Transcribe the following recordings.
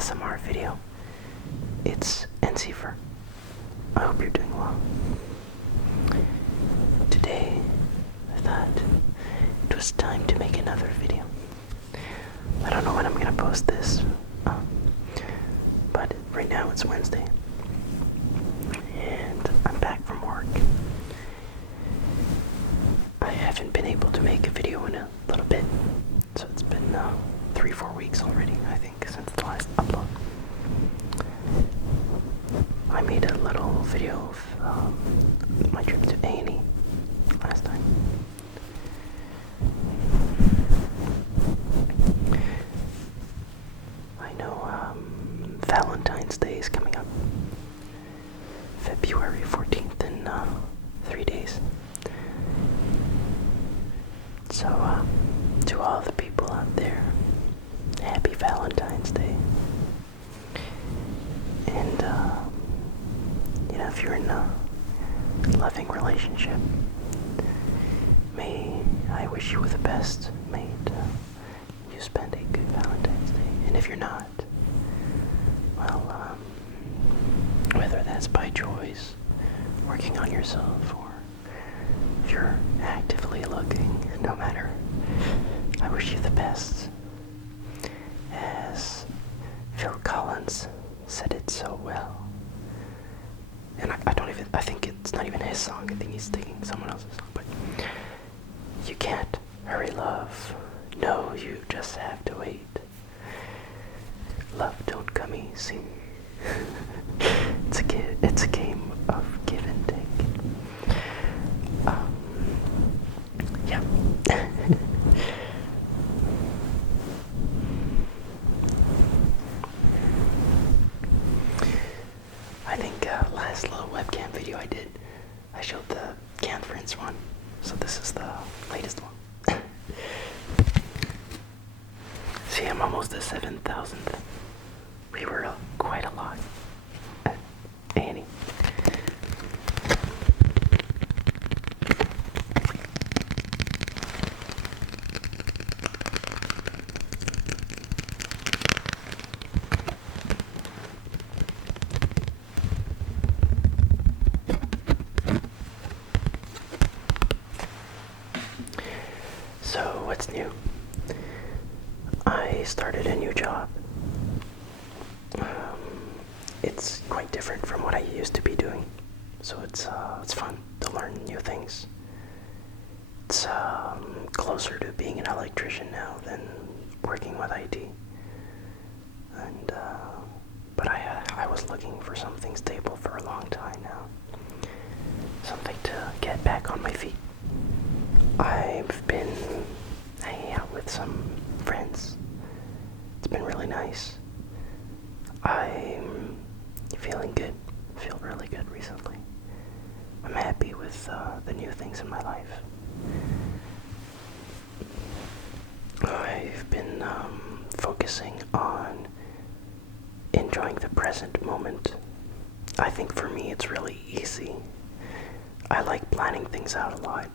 ASMR video. It's Fur. I hope you're doing well. Today, I thought it was time to make another video. I don't know when I'm gonna post this, but right now it's Wednesday, and I'm back from work. I haven't been able to make a video in a little bit, so it's been 3-4 weeks already, I think, since the last upload. I made a little video of my trip to A&E last time. I know Valentine's Day is coming up, February 14th in 3 days. So, to all the people out there, happy Valentine's Day. And, if you're in a loving relationship, may I wish you the best. May you spend a good Valentine's Day. And if you're not, well, whether that's by choice, working on yourself, or if you're actively looking, no matter, I wish you the best. As Phil Collins said it so well. And I think it's not even his song, I think he's taking someone else's song, but you can't hurry love, no, you just have to wait. Love don't come easy. It's a game of give and take. Yeah. I think last little webcam video I did, I showed the conference one, so this is the latest one. See, I'm almost at 7,000th. We were quite a lot at Annie. So, what's new? I started a new job. It's quite different from what I used to be doing, so it's fun to learn new things. It's closer to being an electrician now than working with IT. And but I was looking for something stable for a long time now, something to get back on my feet. I've been hanging out with some friends. It's been really nice. I'm feeling good. Feel really good recently. I'm happy with the new things in my life. I've been focusing on enjoying the present moment. I think for me it's really easy. I like planning things out a lot.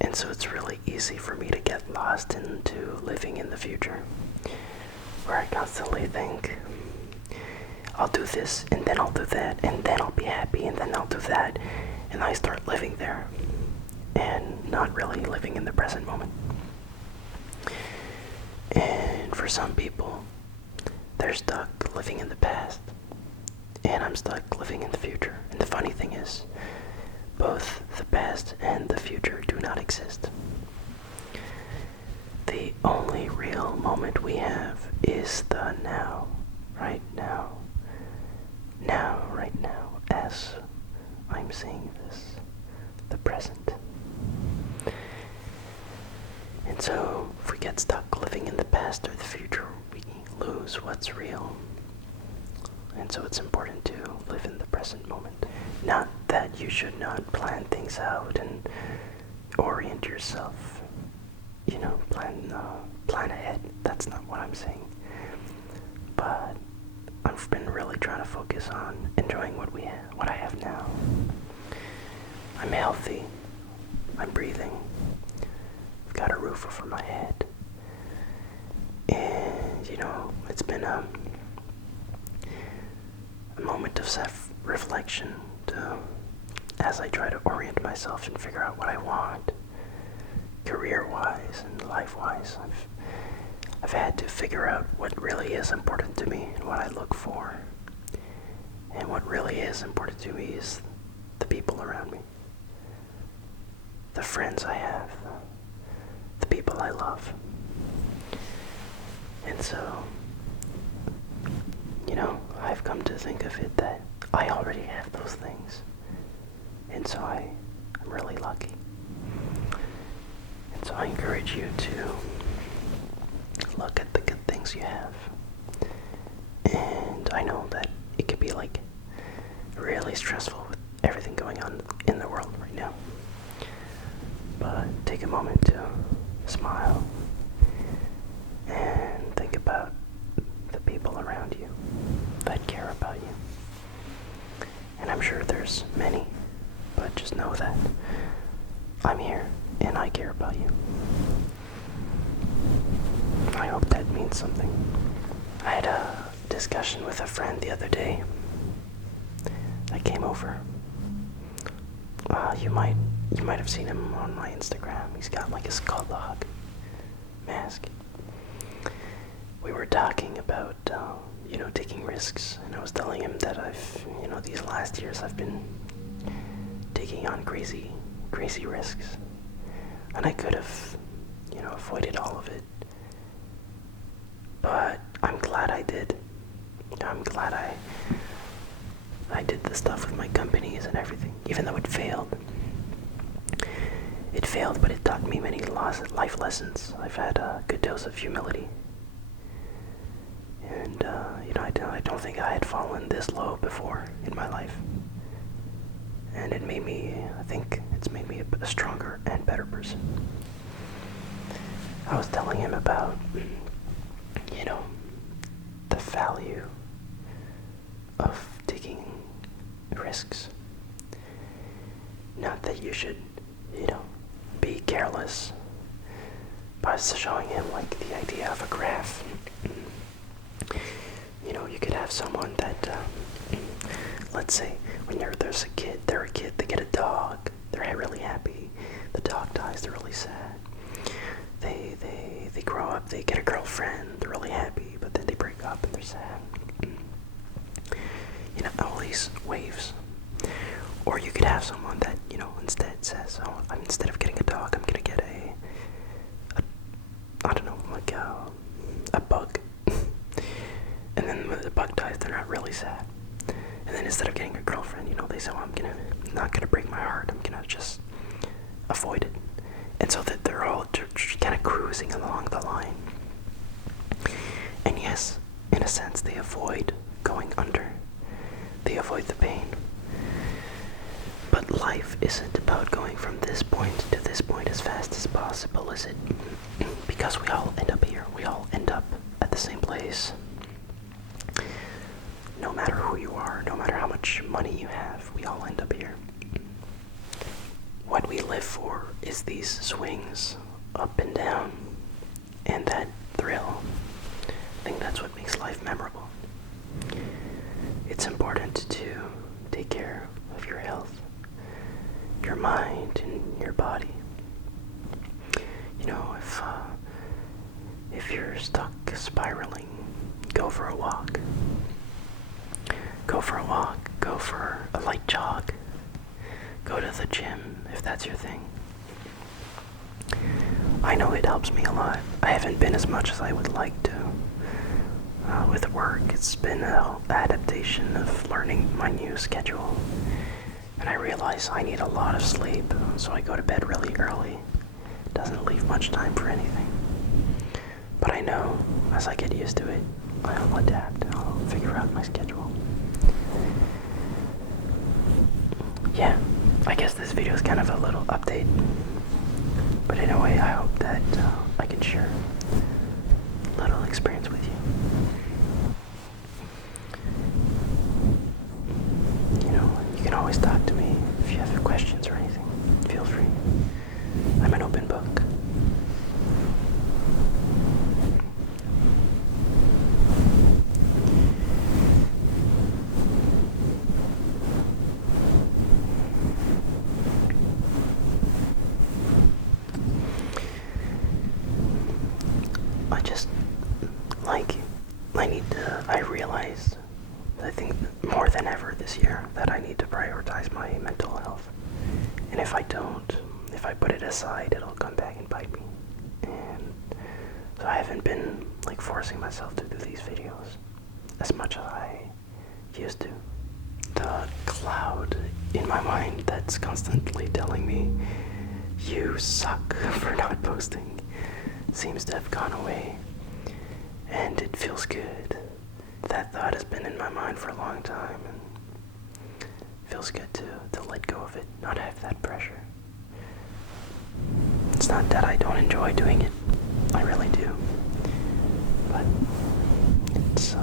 And so it's really easy for me to get lost into living in the future, where I constantly think, I'll do this, and then I'll do that, and then I'll be happy, and then I'll do that, and I start living there, and not really living in the present moment. And for some people, they're stuck living in the past, and I'm stuck living in the future. And the funny thing is, both the past and the future do not exist. The only real moment we have is the now, right now. Now, right now, as I'm saying this, the present. And so, if we get stuck living in the past or the future, we lose what's real. And so it's important to live in the present moment. Not that you should not plan things out and orient yourself, plan ahead. That's not what I'm saying. But I've been really trying to focus on enjoying what I have now. I'm healthy. I'm breathing. I've got a roof over my head. And, it's been moment of self-reflection as I try to orient myself and figure out what I want, career-wise and life-wise. I've had to figure out what really is important to me and what I look for. And what really is important to me is the people around me, the friends I have, the people I love. And so, I've come to think of it that I already have those things. And so I'm really lucky. And so I encourage you to look at the good things you have. And I know that it can be like really stressful with everything going on in the world right now. But take a moment to smile and think about the people around you that care about you. And I'm sure there's many, but just know that I'm here and I care about you. I hope that means something. I had a discussion with a friend the other day that came over. You might have seen him on my Instagram. He's got like a skull dog mask. We were talking about taking risks, and I was telling him that these last years I've been taking on crazy risks, and I could have avoided all of it, but I'm glad I did. I'm glad I did the stuff with my companies and everything, even though it failed. It failed, but it taught me many life lessons. I've had a good dose of humility. And, I don't think I had fallen this low before in my life. And I think it's made me a stronger and better person. I was telling him about, the value of taking risks. Not that you should, be careless, by showing him like the idea of a graph. You could have someone that, let's say, when there's a kid, they're a kid, they get a dog, they're really happy. The dog dies, they're really sad. They grow up, they get a girlfriend, they're really happy, but then they break up and they're sad. All these waves. Or you could have someone that, instead says, instead of getting a dog, I'm gonna get a bug. And then when the bug dies, they're not really sad. And then instead of getting a girlfriend, they say, I'm not gonna break my heart, I'm gonna just avoid it. And so that they're all kind of cruising along the line. And yes, in a sense, they avoid going under. They avoid the pain. But life isn't about going from this point to this point as fast as possible, is it? Because we all end up here. We all end up at the same place. No matter who you are, no matter how much money you have, we all end up here. What we live for is these swings up and down, and that thrill. I think that's what makes life memorable. It's important to take care of your health, your mind, and your body. If you're stuck spiraling, go for a walk. Go for a walk, go for a light jog. Go to the gym if that's your thing. I know it helps me a lot. I haven't been as much as I would like to. With work, it's been an adaptation of learning my new schedule. And I realize I need a lot of sleep, so I go to bed really early. Doesn't leave much time for anything. But I know, as I get used to it, I'll adapt. I'll figure out my schedule. Yeah, I guess this video is kind of a little update. But in a way, I hope that I can share a little experience with you. You can always talk to me if you have questions or anything. Feel free. I'm an open book. I just, like, I realized, I think more than ever this year, that I need to prioritize my mental health. And if I don't, if I put it aside, it'll come back and bite me. And so I haven't been, like, forcing myself to do these videos as much as I used to. The cloud in my mind that's constantly telling me, you suck for not posting, seems to have gone away. And it feels good. That thought has been in my mind for a long time, and it feels good to let go of it, not have that pressure. It's not that I don't enjoy doing it. I really do. But it's,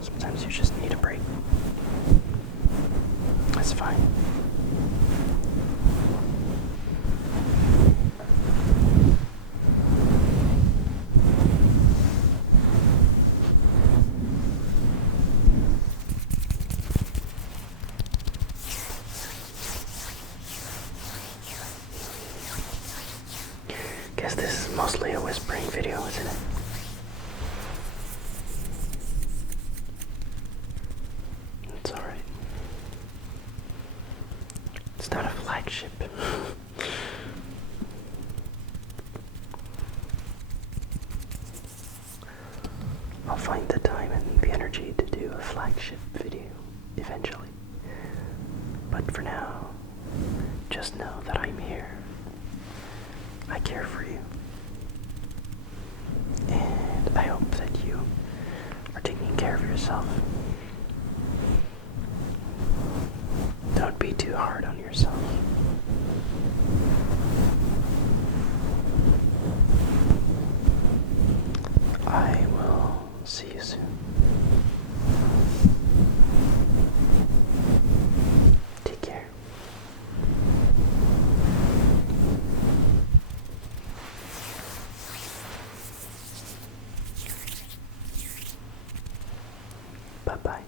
sometimes you just need a break. That's fine. Guess this is mostly a whispering video, isn't it? It's alright. It's not a flagship. I'll find the time and the energy to do a flagship video eventually. But for now, just know that I'm here. I care for you. And I hope that you are taking care of yourself. Don't be too hard on yourself. I will see you soon. Take care. Bye-bye.